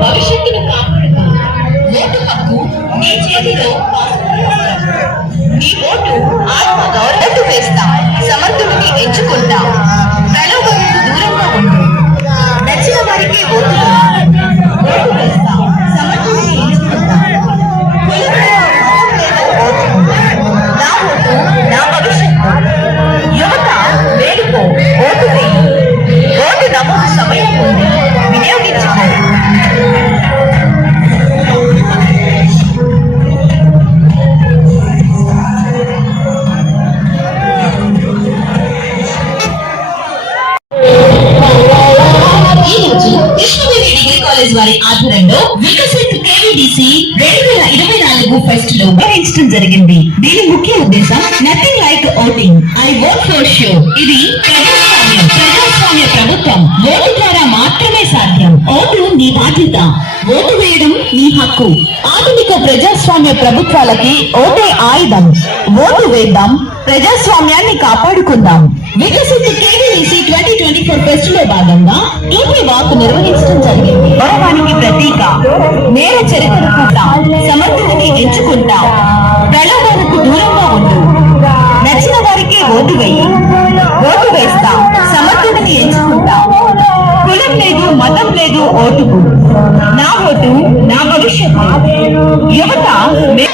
భవిష్యత్తును కాపాడుతూ ఓటు హక్కు మీ చేతిలో ఇరవై నాలుగు ఫెస్ట్లో నిర్వహించడం జరిగింది. దీని ముఖ్య ఉద్దేశం nothing like voting I vote for sure ఇది ప్రజాస్వామ్యం. ప్రజాస్వామ్య ప్రభుత్వం ఓటు ద్వారా మాత్రమే సాధ్యం. ఓటు నీ బాధ్యత. ఓటు వేయడం నీ హక్కు. ఆధునిక ప్రజాస్వామ్య ప్రభుత్వాలకి ఓటే ఆయుధం. ఓటు వేద్దాం ప్రజాస్వామ్యాన్ని కాపాడుకుందాం. Viksit KVC twenty twenty four ఫెస్ట్లో భాగంగా టూపీ వాక్ నిర్వహించడం జరిగింది. గౌరవానికి ప్రతీక. నేర చరిత్ర కూడా సమర్థుడిని ఎంచుకుంటాం. ప్రలోభాలకు దూరంగా ఉండు. నచ్చిన వారికి ఓటు వేయి. ఓటు వేస్తాం నా భవిష్యత్తు యువత మే-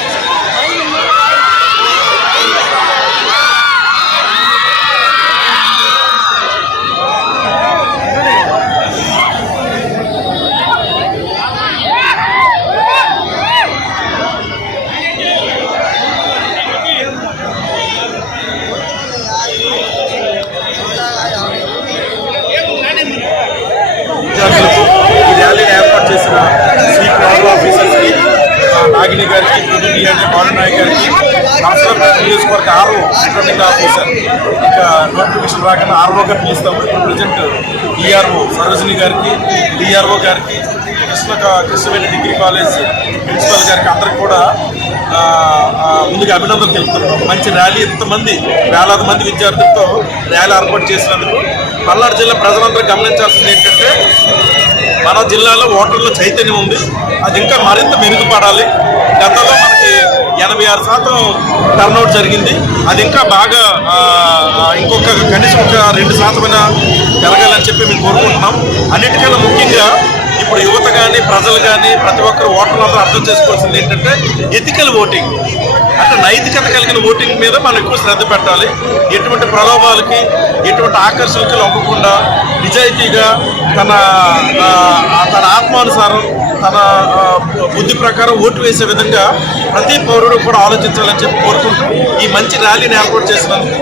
విద్యార్థులకు ఈ ర్యాలీని ఏర్పాటు చేసిన నాగిని గారికి పుదుడి అని బాలనాయక్ గారికి నమస్కారం నియోజకవర్గ ఆర్ఓ రిటర్నింగ్ ఆఫీసర్ ఇంకా నోటిఫికేషన్ రాకుండా ఆర్ఓ గారు పిలుస్తాము. ఇప్పుడు ప్రజెంట్ డిఆర్ఓ సరోజిని గారికి డిఆర్ఓ గారికి Krishna Krishnaveni degree college principal గారికి అందరికి కూడా ముందుగా అభినందనలు తెలుపుతున్నాం. మంచి ర్యాలీ ఇంతమంది వేలాది మంది విద్యార్థులతో ర్యాలీ ఏర్పాటు చేసినందుకు పల్నాడు జిల్లా ప్రజలందరూ గమనించాల్సింది ఏంటంటే మన జిల్లాలో ఓటర్ల చైతన్యం ఉంది. అది ఇంకా మరింత మెరుగుపడాలి. గతంలో మనకి ఎనభై ఆరు శాతం టర్నౌట్ జరిగింది. అది ఇంకా బాగా ఇంకొక కనీసం ఒక రెండు శాతమైన పెరగాలని చెప్పి మేము కోరుకుంటున్నాం. అన్నిటికన్నా ముఖ్యంగా ఇప్పుడు యువత కానీ ప్రజలు కానీ ప్రతి ఒక్కరు ఓటర్లందరూ అర్థం చేసుకోవాల్సింది ఏంటంటే ఎథికల్ ఓటింగ్. అంటే నైతికత కలిగిన ఓటింగ్ మీద మనం ఎక్కువ శ్రద్ధ పెట్టాలి. ఎటువంటి ప్రలోభాలకి ఎటువంటి ఆకర్షణకి లొంగకుండా నిజాయితీగా తన తన ఆత్మానుసారం తన బుద్ధి ప్రకారం ఓటు వేసే విధంగా ప్రతి పౌరుడు కూడా ఆలోచించాలని చెప్పి కోరుకుంటూ ఈ మంచి ర్యాలీని ఏర్పాటు చేసినందుకు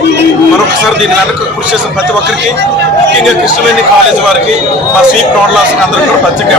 మరొకసారి దీని వెనక కృషి చేసిన ప్రతి ఒక్కరికి ముఖ్యంగా కృష్ణవేణి కాలేజ్ వారికి మా స్వీప్ నోడలాస్ అందరూ కూడా ప్రత్యేక